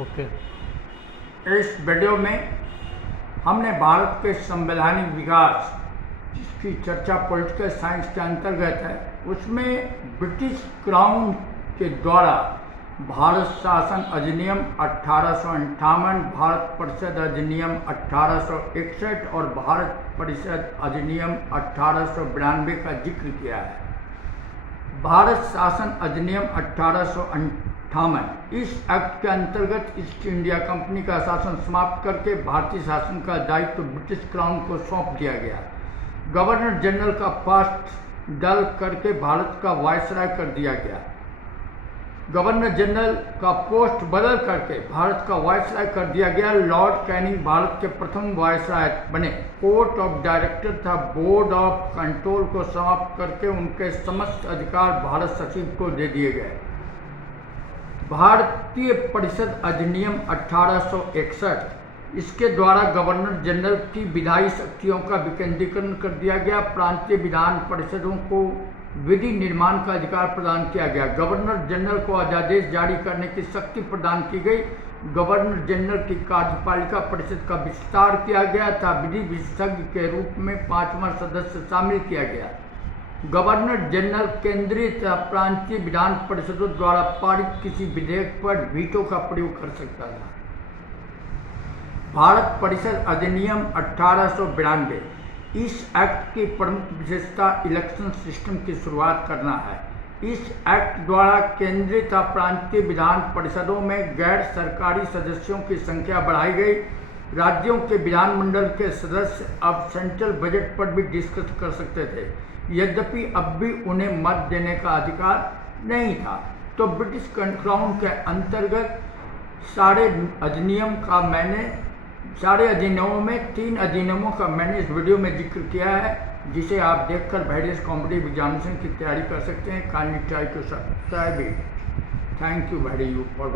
Okay. इस video में हमने भारत के संवैधानिक विकास जिसकी चर्चा पॉलिटिकल साइंस के अंतर्गत है, उसमें ब्रिटिश क्राउन के द्वारा भारत शासन अधिनियम 1858, भारत परिषद अधिनियम 1861 और भारत परिषद अधिनियम 1892 का जिक्र किया है। भारत शासन अधिनियम 1858 इस एक्ट के अंतर्गत ईस्ट इंडिया कंपनी का शासन समाप्त करके भारतीय शासन का दायित्व ब्रिटिश क्राउन को सौंप दिया गया। गवर्नर जनरल का पोस्ट डल करके भारत का वायसराय कर दिया गया। गवर्नर जनरल का पोस्ट बदल करके भारत का वायसराय कर दिया गया। लॉर्ड कैनिंग भारत के प्रथम वायसराय बने। कोर्ट ऑफ डायरेक्टर था बोर्ड ऑफ कंट्रोल को समाप्त करके उनके समस्त अधिकार भारत सचिव को दे दिए गए। भारतीय परिषद अधिनियम 1861 इसके द्वारा गवर्नर जनरल की विधायी शक्तियों का विकेंद्रीकरण कर दिया गया। प्रांतीय विधान परिषदों को विधि निर्माण का अधिकार प्रदान किया गया। गवर्नर जनरल को अध्यादेश जारी करने की शक्ति प्रदान की गई। गवर्नर जनरल की कार्यपालिका परिषद का विस्तार किया गया था। विधि विशेषज्ञ के रूप में 5वां सदस्य शामिल किया गया। गवर्नर जनरल केंद्रीय तथा प्रांतीय विधान परिषदों द्वारा पारित किसी विधेयक पर वीटो का प्रयोग कर सकता था। भारत परिषद अधिनियम 1892 इस एक्ट की प्रमुख विशेषता इलेक्शन सिस्टम की शुरुआत करना है। इस एक्ट द्वारा केंद्रीय तथा प्रांतीय विधान परिषदों में गैर सरकारी सदस्यों की संख्या बढ़ाई गई। राज्यों के विधानमंडल के सदस्य अब सेंट्रल बजट पर भी डिस्कस कर सकते थे, यद्यपि अब भी उन्हें मत देने का अधिकार नहीं था। तो ब्रिटिश क्राउन के अंतर्गत सारे अधिनियमों में 3 अधिनियमों का मैंने इस वीडियो में जिक्र किया है, जिसे आप देखकर वेरियस कॉम्पिटिटिव एग्जामिनेशन की तैयारी कर सकते हैं। Kindly try to subscribe it. Thank you very much for